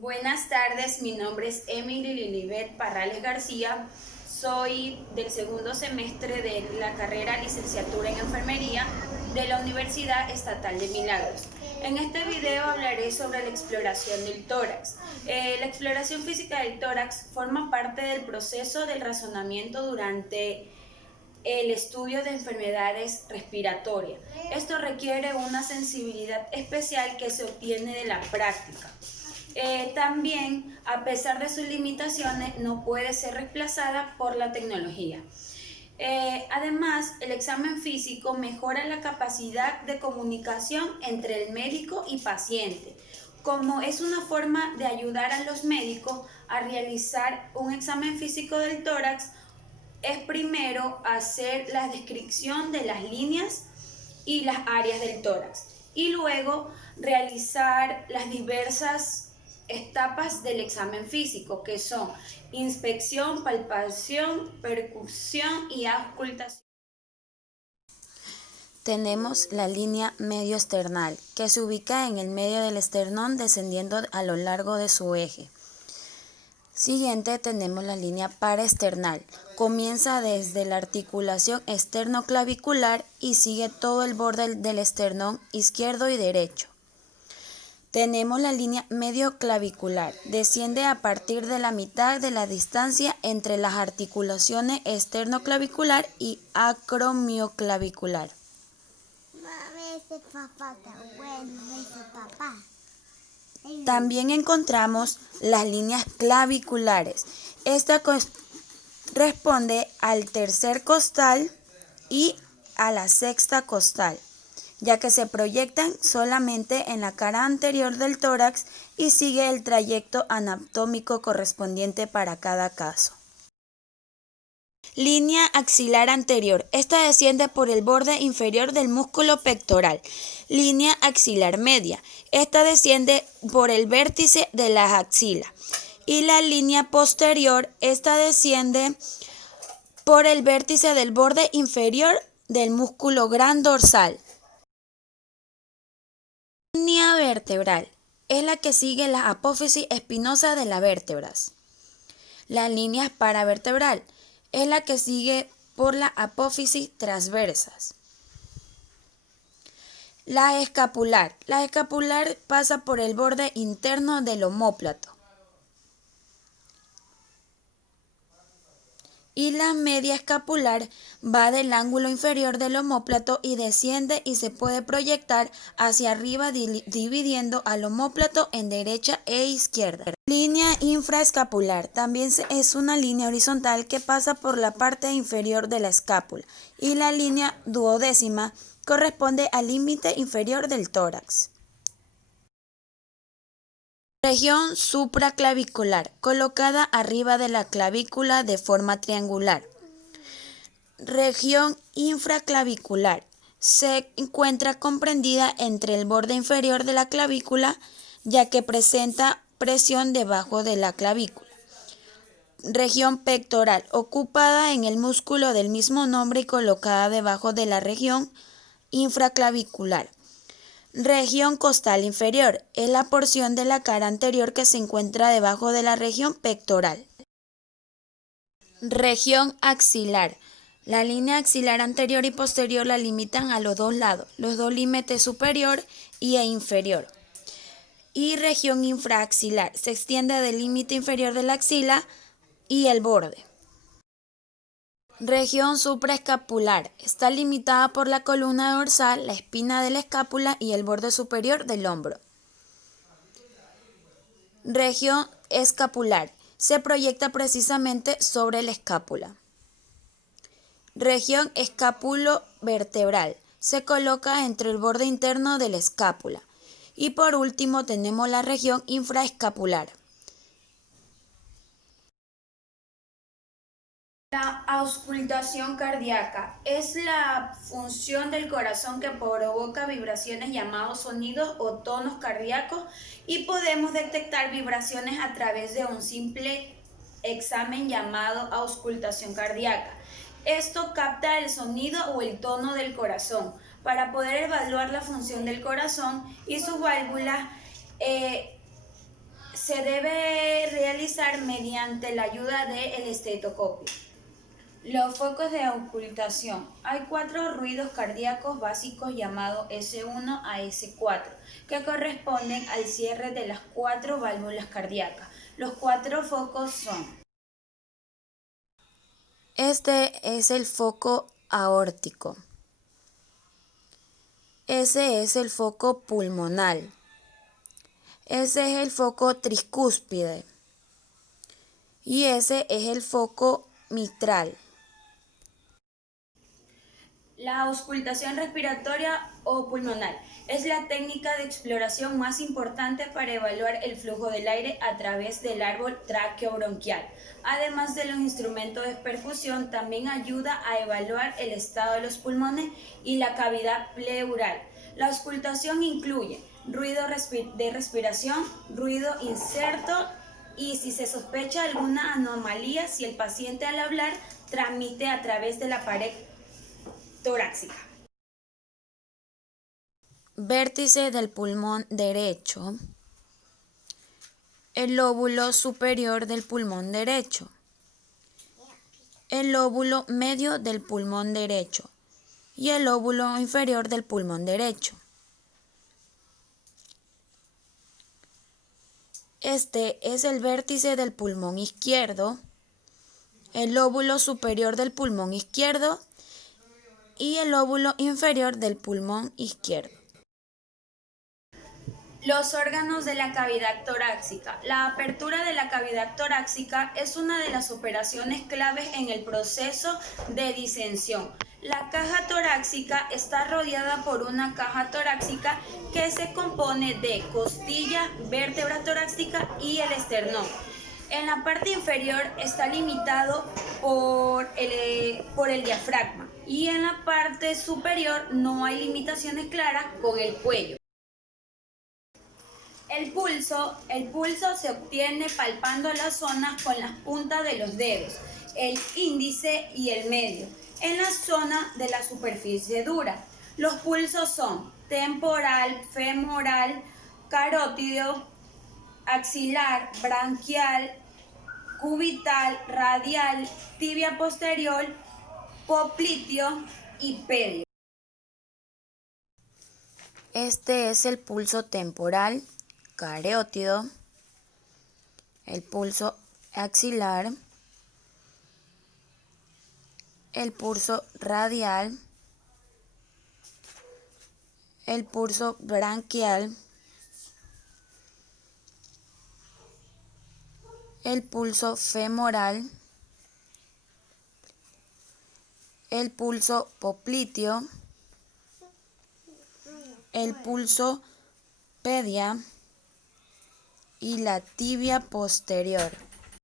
Buenas tardes, mi nombre es Emily Lilibet Parrales García, soy del segundo semestre de la carrera Licenciatura en Enfermería de la Universidad Estatal de Milagros. En este video hablaré sobre la exploración del tórax. La exploración física del tórax forma parte del proceso del razonamiento durante el estudio de enfermedades respiratorias. Esto requiere una sensibilidad especial que se obtiene de la práctica. También, a pesar de sus limitaciones, no puede ser reemplazada por la tecnología. Además, el examen físico mejora la capacidad de comunicación entre el médico y paciente, como es una forma de ayudar a los médicos a realizar un examen físico del tórax. Es primero hacer la descripción de las líneas y las áreas del tórax y luego realizar las diversas etapas del examen físico, que son inspección, palpación, percusión y auscultación. Tenemos la línea medio-esternal, que se ubica en el medio del esternón descendiendo a lo largo de su eje. Siguiente tenemos la línea paraesternal. Comienza desde la articulación esternoclavicular y sigue todo el borde del esternón izquierdo y derecho. Tenemos la línea medioclavicular. Desciende a partir de la mitad de la distancia entre las articulaciones esternoclavicular y acromioclavicular. También encontramos las líneas claviculares. Esta corresponde al tercer costal y a la sexta costal, ya que se proyectan solamente en la cara anterior del tórax y sigue el trayecto anatómico correspondiente para cada caso. Línea axilar anterior. Esta desciende por el borde inferior del músculo pectoral. Línea axilar media. Esta desciende por el vértice de la axila. Y la línea posterior, esta desciende por el vértice del borde inferior del músculo gran dorsal. Línea vertebral. Es la que sigue la apófisis espinosa de las vértebras. La línea paravertebral es la que sigue por la apófisis transversas. La escapular. La escapular pasa por el borde interno del omóplato. Y la media escapular va del ángulo inferior del omóplato y desciende y se puede proyectar hacia arriba dividiendo al omóplato en derecha e izquierda. Línea infraescapular también es una línea horizontal que pasa por la parte inferior de la escápula y la línea duodécima corresponde al límite inferior del tórax. Región supraclavicular, colocada arriba de la clavícula de forma triangular. Región infraclavicular, se encuentra comprendida entre el borde inferior de la clavícula, ya que presenta presión debajo de la clavícula. Región pectoral, ocupada en el músculo del mismo nombre y colocada debajo de la región infraclavicular. Región costal inferior, es la porción de la cara anterior que se encuentra debajo de la región pectoral. Región axilar. La línea axilar anterior y posterior la limitan a los dos lados, los dos límites superior e inferior. Y región infraaxilar, se extiende del límite inferior de la axila y el borde. Región supraescapular. Está limitada por la columna dorsal, la espina de la escápula y el borde superior del hombro. Región escapular. Se proyecta precisamente sobre la escápula. Región escapulovertebral. Se coloca entre el borde interno de la escápula. Y por último tenemos la región infraescapular. La auscultación cardíaca es la función del corazón que provoca vibraciones llamados sonidos o tonos cardíacos y podemos detectar vibraciones a través de un simple examen llamado auscultación cardíaca. Esto capta el sonido o el tono del corazón para poder evaluar la función del corazón y sus válvulas. se debe realizar mediante la ayuda del estetoscopio. Los focos de auscultación. Hay 4 ruidos cardíacos básicos llamados S1 a S4, que corresponden al cierre de las 4 válvulas cardíacas. Los 4 focos son: Este es el foco aórtico. Ese es el foco pulmonar. Ese es el foco tricúspide. Y ese es el foco mitral. La auscultación respiratoria o pulmonar es la técnica de exploración más importante para evaluar el flujo del aire a través del árbol traqueobronquial. Además de los instrumentos de percusión, también ayuda a evaluar el estado de los pulmones y la cavidad pleural. La auscultación incluye ruido de respiración, ruido inserto y si se sospecha alguna anomalía, si el paciente al hablar transmite a través de la pared torácica. Vértice del pulmón derecho. El lóbulo superior del pulmón derecho. El lóbulo medio del pulmón derecho. Y el lóbulo inferior del pulmón derecho. Este es el vértice del pulmón izquierdo, el lóbulo superior del pulmón izquierdo y el lóbulo inferior del pulmón izquierdo. Los órganos de la cavidad torácica. La apertura de la cavidad torácica es una de las operaciones claves en el proceso de distensión. La caja torácica está rodeada por una caja torácica que se compone de costilla, vértebra torácica y el esternón. En la parte inferior está limitado por el diafragma y en la parte superior no hay limitaciones claras con el cuello. El pulso se obtiene palpando las zonas con las puntas de los dedos, el índice y el medio, en la zona de la superficie dura. Los pulsos son temporal, femoral, carótido, axilar, branquial, cubital, radial, tibia posterior, popliteo y pedio. Este es el pulso temporal, carótido, el pulso axilar, el pulso radial, el pulso branquial, el pulso femoral, el pulso popliteo, el pulso pedia y la tibia posterior.